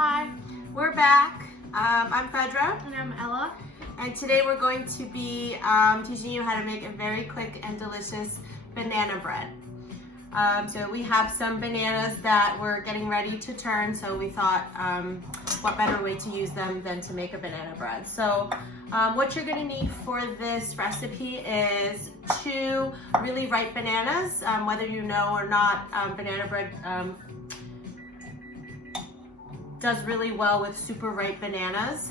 Hi. We're back. I'm Fedra. And I'm Ella. And today we're going to be teaching you how to make a very quick and delicious banana bread. So we have some bananas that we're getting ready to turn, so we thought what better way to use them than to make a banana bread. So what you're going to need for this recipe is 2 really ripe bananas. Whether you know or not, banana bread does really well with super ripe bananas.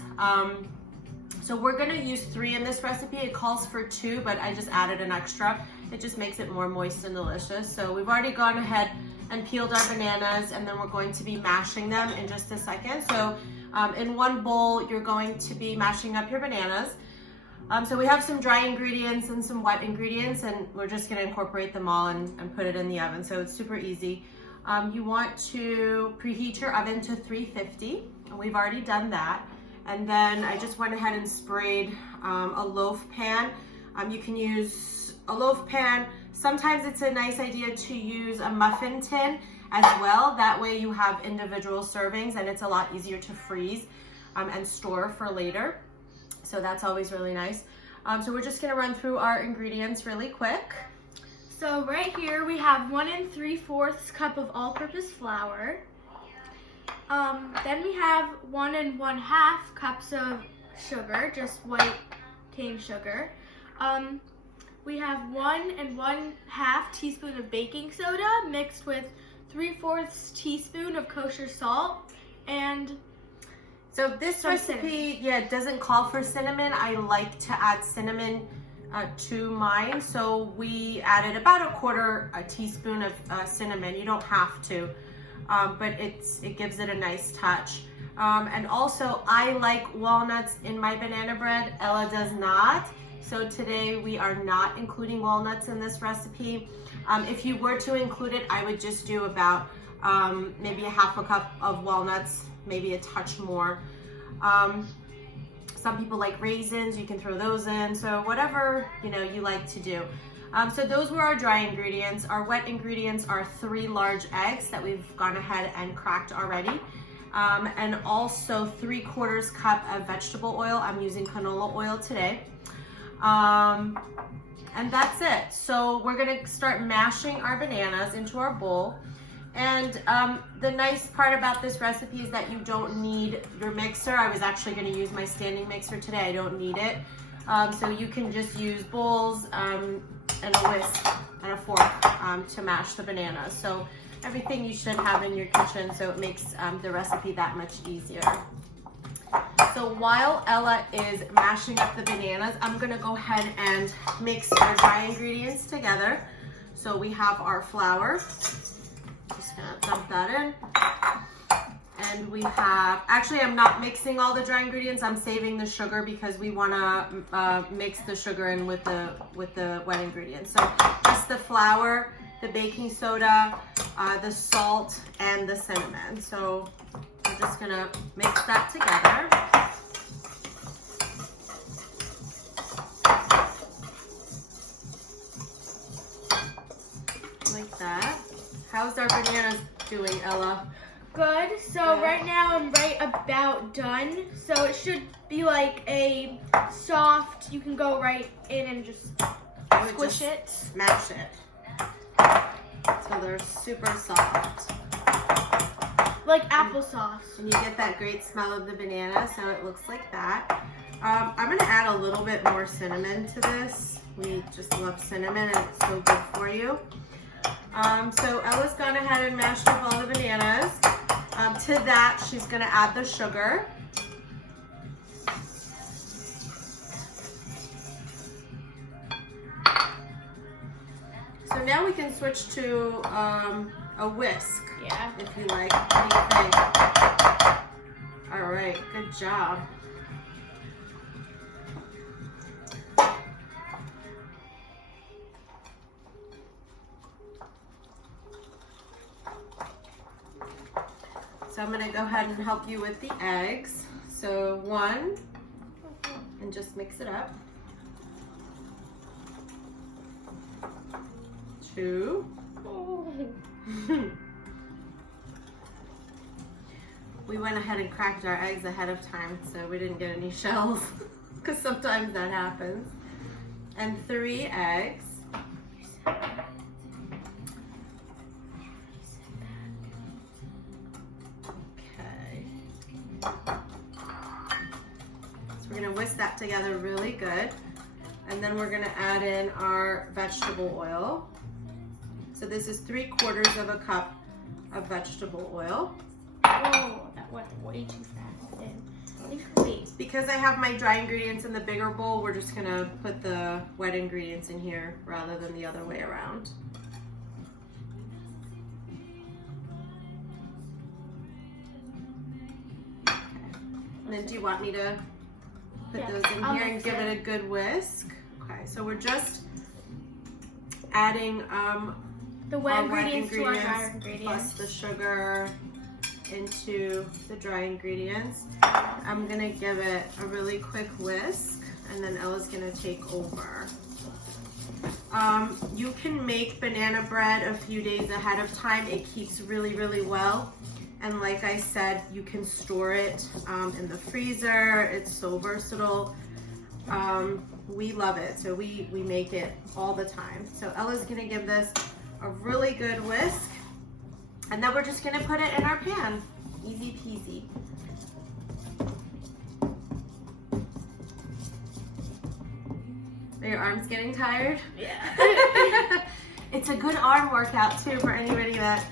So we're gonna use 3 in this recipe. It calls for 2, but I just added an extra. It just makes it more moist and delicious. So we've already gone ahead and peeled our bananas, and then we're going to be mashing them in just a second. So in one bowl, you're going to be mashing up your bananas. So we have some dry ingredients and some wet ingredients, and we're just gonna incorporate them all and put it in the oven. So it's super easy. You want to preheat your oven to 350, and we've already done that. And then I just went ahead and sprayed a loaf pan. You can use a loaf pan. Sometimes it's a nice idea to use a muffin tin as well. That way you have individual servings, and it's a lot easier to freeze and store for later. So that's always really nice. So we're just gonna run through our ingredients really quick. So right here we have 1 3/4 cup of all-purpose flour. Then we have 1 1/2 cups of sugar, just white cane sugar. We have 1 1/2 teaspoon of baking soda mixed with 3/4 teaspoon of kosher salt, and so this recipe, it doesn't call for cinnamon. I like to add cinnamon to mine, so we added about 1/4 teaspoon of cinnamon. You don't have to, but it gives it a nice touch. And also, I like walnuts in my banana bread. Ella does not. So today we are not including walnuts in this recipe. If you were to include it, I would just do about maybe 1/2 cup of walnuts, maybe a touch more. Some people like raisins, you can throw those in. So whatever you like to do. So those were our dry ingredients. Our wet ingredients are 3 large eggs that we've gone ahead and cracked already. And also 3/4 cup of vegetable oil. I'm using canola oil today. And that's it. So we're gonna start mashing our bananas into our bowl. And the nice part about this recipe is that you don't need your mixer. I was actually gonna use my standing mixer today. I don't need it. So you can just use bowls and a whisk and a fork to mash the bananas. So everything you should have in your kitchen, so it makes the recipe that much easier. So while Ella is mashing up the bananas, I'm gonna go ahead and mix our dry ingredients together. So we have our flour. Just gonna dump that in. And we have, actually I'm not mixing all the dry ingredients, I'm saving the sugar because we wanna mix the sugar in with the wet ingredients. So just the flour, the baking soda, the salt, and the cinnamon. So we're just gonna mix that together. Like that. How's our bananas doing, Ella? good. So right now I'm right about done. So it should be like a soft, you can go right in and just squish it. Smash it. So they're super soft. Like applesauce. And you get that great smell of the banana, so it looks like that. I'm gonna add a little bit more cinnamon to this. We just love cinnamon and it's so good for you. So Ella's gone ahead and mashed up all the bananas. To that, she's gonna add the sugar. So now we can switch to a whisk. Yeah. If you like. What do you think? All right, good job. So I'm gonna go ahead and help you with the eggs. So 1, and just mix it up. 2. we went ahead and cracked our eggs ahead of time so we didn't get any shells because sometimes that happens. And 3 eggs. Okay. So we're gonna whisk that together really good. And then we're gonna add in our vegetable oil. So this is 3/4 cup of vegetable oil. Whoa, that went way too fast. Wait. Because I have my dry ingredients in the bigger bowl, we're just gonna put the wet ingredients in here rather than the other way around. Okay. And then do you want me to put those in here and give it a good whisk? Okay, so we're just adding the wet ingredients to our dry ingredients. Plus the sugar into the dry ingredients. I'm gonna give it a really quick whisk and then Ella's gonna take over. You can make banana bread a few days ahead of time. It keeps really, really well. And like I said, you can store it in the freezer. It's so versatile. We love it, so we make it all the time. So Ella's gonna give this a really good whisk, and then we're just gonna put it in our pan. Easy peasy. Are your arms getting tired? Yeah. It's a good arm workout too for anybody that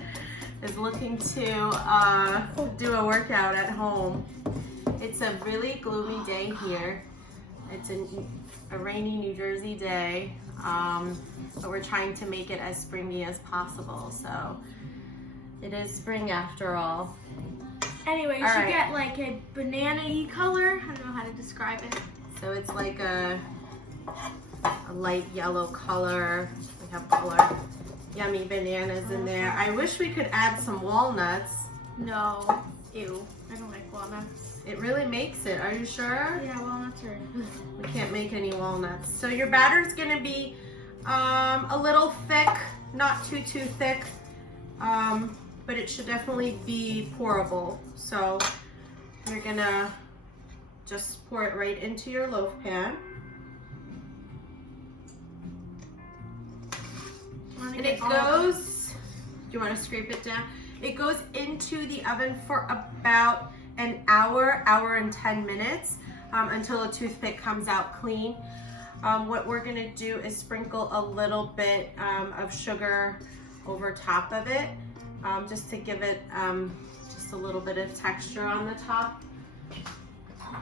is looking to do a workout at home. It's a really gloomy day here. It's a rainy New Jersey day, but we're trying to make it as springy as possible. So it is spring after all. Anyway, you should get like a banana-y color. I don't know how to describe it. So it's like a light yellow color. We have color. Yummy bananas in there. I wish we could add some walnuts. No. Ew. I don't like walnuts. It really makes it. Are you sure? Yeah, walnuts are... We can't make any walnuts. So your batter's gonna be a little thick, not too thick, but it should definitely be pourable. So you're gonna just pour it right into your loaf pan. And it goes, do you want to scrape it down? It goes into the oven for about an hour and 10 minutes until a toothpick comes out clean. What we're gonna do is sprinkle a little bit of sugar over top of it, just to give it just a little bit of texture on the top.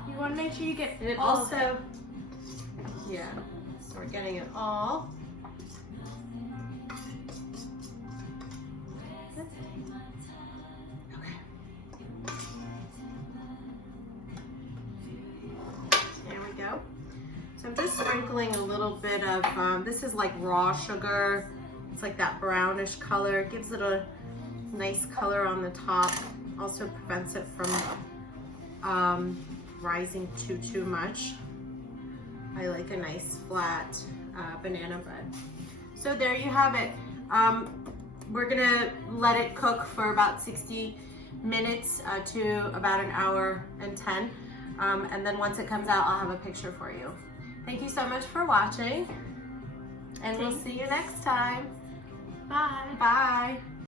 You want to make sure you get and it all also, of it. Yeah, so we're getting it all. So I'm just sprinkling a little bit of, this is like raw sugar. It's like that brownish color. It gives it a nice color on the top. Also prevents it from rising too much. I like a nice flat banana bread. So there you have it. We're gonna let it cook for about 60 minutes to about an hour and 10. And then once it comes out, I'll have a picture for you. Thank you so much for watching, and we'll see you next time. Bye. Bye.